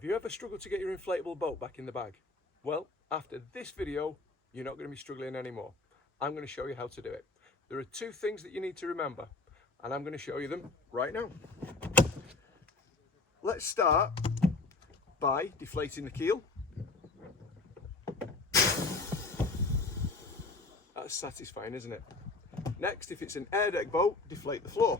Have you ever struggled to get your inflatable boat back in the bag? Well, after this video, you're not going to be struggling anymore. I'm going to show you how to do it. There are two things that you need to remember, and I'm going to show you them right now. Let's start by deflating the keel. That's satisfying, isn't it? Next, if it's an air deck boat, deflate the floor.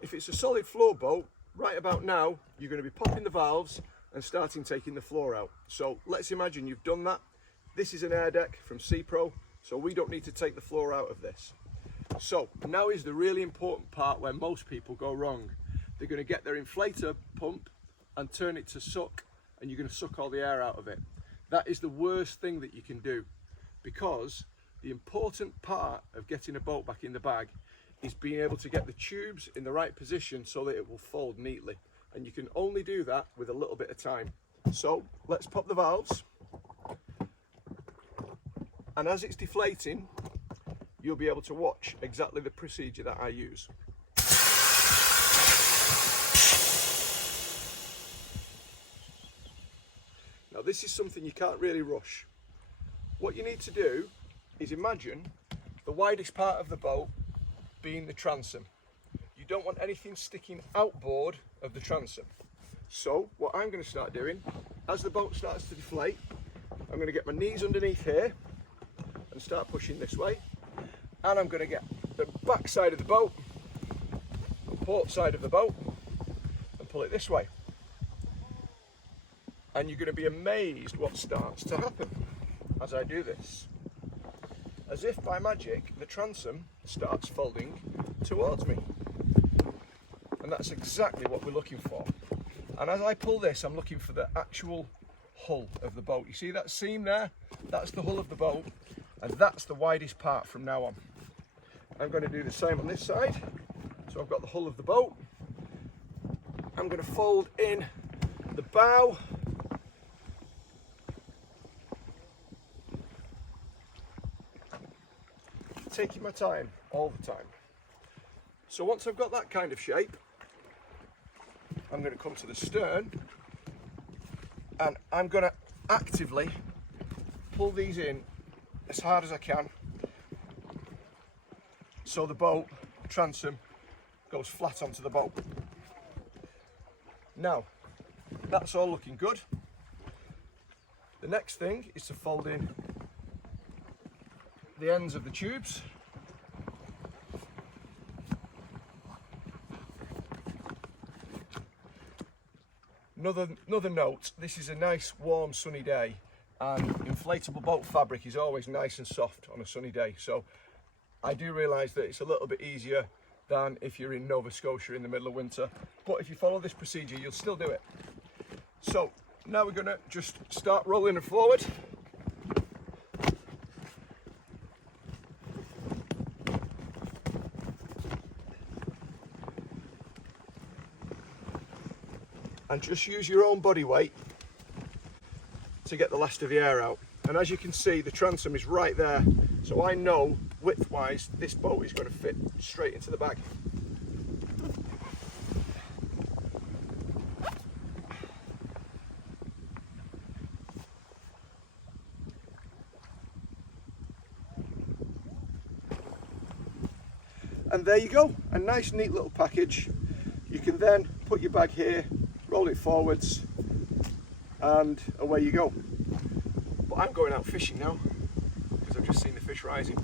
If it's a solid floor boat, right about now, you're going to be popping the valves and starting taking the floor out. So let's imagine you've done that. This is an air deck from C-Pro, so we don't need to take the floor out of this. So now is the really important part where most people go wrong. They're going to get their inflator pump and turn it to suck, and you're going to suck all the air out of it. That is the worst thing that you can do, because the important part of getting a boat back in the bag is being able to get the tubes in the right position so that it will fold neatly, and you can only do that with a little bit of time. So let's pop the valves, and as it's deflating, you'll be able to watch exactly the procedure that I use. Now this is something you can't really rush. What you need to do is imagine the widest part of the boat being the transom. You don't want anything sticking outboard of the transom. So what I'm going to start doing, as the boat starts to deflate, I'm going to get my knees underneath here and start pushing this way, and I'm going to get the back side of the boat and port side of the boat and pull it this way, and you're going to be amazed what starts to happen as I do this. As if by magic, the transom starts folding towards me. And that's exactly what we're looking for. And as I pull this, I'm looking for the actual hull of the boat. You see that seam there? That's the hull of the boat, and that's the widest part from now on. I'm going to do the same on this side. So I've got the hull of the boat. I'm going to fold in the bow. Taking my time all the time. So once I've got that kind of shape, I'm going to come to the stern, and I'm going to actively pull these in as hard as I can so the boat transom goes flat onto the boat. Now that's all looking good. The next thing is to fold in the ends of the tubes. Another note, this is a nice warm sunny day, and inflatable boat fabric is always nice and soft on a sunny day, so I do realise that it's a little bit easier than if you're in Nova Scotia in the middle of winter, but if you follow this procedure you'll still do it. So now we're going to just start rolling it forward. And just use your own body weight to get the last of the air out. And as you can see, the transom is right there, so I know width-wise this boat is going to fit straight into the bag. And there you go, a nice neat little package. You can then put your bag here, roll it forwards, and away you go. But I'm going out fishing now because I've just seen the fish rising.